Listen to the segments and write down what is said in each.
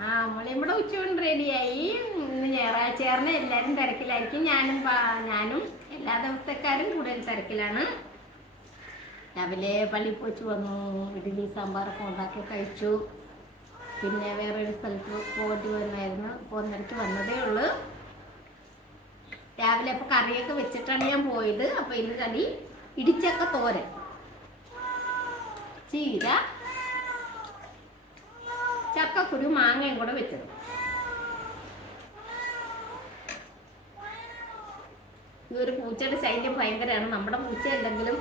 നമ്മളിവിടെ ഉച്ചയൂണ് റെഡിയായി. ഇന്ന് ഞായറാഴ്ചയാറിന് എല്ലാവരും തിരക്കിലായിരിക്കും. ഞാനും എല്ലാ ദിവസത്തെക്കാരും കൂടുതൽ തിരക്കിലാണ്. രാവിലെ പള്ളിയിൽ പോയിട്ട് വന്നു, ഇഡ്ഡലി സാമ്പാറൊക്കെ ഉണ്ടാക്കി കഴിച്ചു. പിന്നെ വേറൊരു സ്ഥലത്ത് പോയിട്ട് വരുമായിരുന്നു, പോകുന്നിടയ്ക്ക് വന്നതേ ഉള്ളൂ. രാവിലെ അപ്പോൾ കറിയൊക്കെ വെച്ചിട്ടാണ് ഞാൻ പോയത്. അപ്പോൾ ഇന്ന് കറി ഇടിച്ചക്ക തോരൻ, ചീര, ചക്കക്കുരു, മാങ്ങയും കൂടെ വെച്ചത്. ഇതൊരു പൂച്ചയുടെ ശല്യം ഭയങ്കരമാണ്. നമ്മുടെ പൂച്ച എന്തെങ്കിലും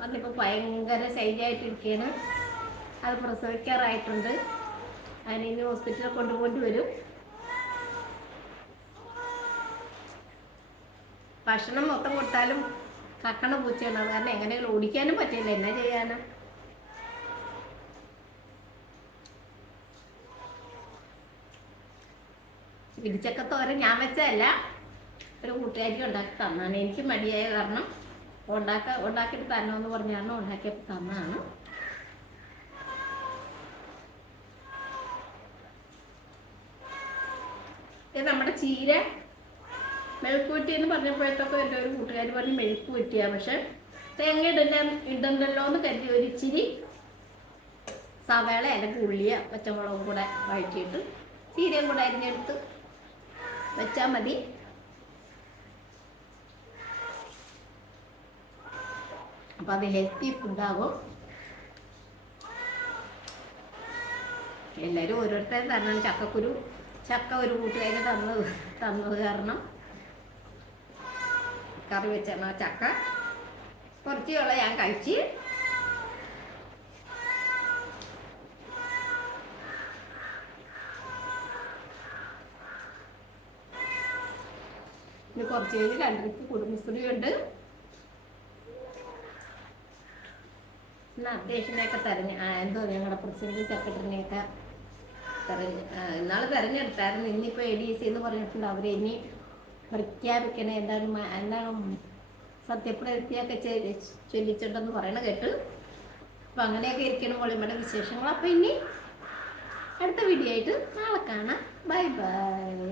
വന്നിപ്പോൾ ഭയങ്കര ശല്യമായിട്ടിരിക്കുകയാണ്. അത് പ്രസവിക്കാറായിട്ടുണ്ട്. അതിന് ഹോസ്പിറ്റലിൽ കൊണ്ടുപോയിട്ട് വരും. ഭക്ഷണം മൊത്തം കൊടുത്താലും കക്കണ പൂച്ചയാണ്. അത് കാരണം എങ്ങനെയെങ്കിലും ഓടിക്കാനും പറ്റില്ല, എന്നാ ചെയ്യാനും. ഇടിച്ചക്കത്തോരൻ ഞാൻ വെച്ചതല്ല, ഒരു കൂട്ടുകാരി ഉണ്ടാക്കി തന്നാണ്. എനിക്ക് മടിയായ കാരണം ഉണ്ടാക്കിയിട്ട് തരണമെന്ന് പറഞ്ഞാണ് ഉണ്ടാക്കിയപ്പോൾ തന്നതാണ്. ഇത് നമ്മുടെ ചീര മെഴുക്ക് വെട്ടി എന്ന് പറഞ്ഞപ്പോഴത്തൊക്കെ എൻ്റെ ഒരു കൂട്ടുകാർ പറഞ്ഞ് മെഴുക്ക് വെട്ടിയാ, പക്ഷെ തേങ്ങ ഇടണ്ടല്ലോ എന്ന് കരുതി ഒരു ഇച്ചിരി സവാള അല്ലെങ്കിൽ ഉള്ളിയ പച്ചമുളകും കൂടെ വഴറ്റിയിട്ട് ചീരയും കൂടെ അരിഞ്ഞെടുത്ത് വെച്ചാൽ മതി. അപ്പം അത് ഹെൽത്തി ഫുഡാകും. എല്ലാവരും ഓരോരുത്തരും തരണം. ചക്ക ഒരു കൂട്ടുകാരി തന്നത് കാരണം കറി വെച്ചാണ് ആ ചക്ക കുറച്ചുള്ള ഞാൻ കഴിച്ച്. ഇനി കുറച്ച് കഴിഞ്ഞ് രണ്ടരയ്ക്ക് കുടുംബശ്രീയുണ്ട്. അധ്യക്ഷനെയൊക്കെ എന്തോ ഞങ്ങളുടെ പ്രസിഡന്റ് സെക്രട്ടറിനെയൊക്കെ ഇന്നാൾ തെരഞ്ഞെടുത്തായിരുന്നു. ഇന്നിപ്പോൾ ADC എന്ന് പറഞ്ഞിട്ടുണ്ട്. അവരെ ഇനി പ്രഖ്യാപിക്കണേ, എന്താണ് സത്യപ്രതിജ്ഞയൊക്കെ ചൊല്ലിച്ചിട്ടുണ്ടെന്ന് പറയണ കേട്ട്. അപ്പം അങ്ങനെയൊക്കെ ഇരിക്കണം ഒളിമയുടെ വിശേഷങ്ങൾ. അപ്പം ഇനി അടുത്ത വീഡിയോ ആയിട്ട് നാളെ കാണാം. Bye bye.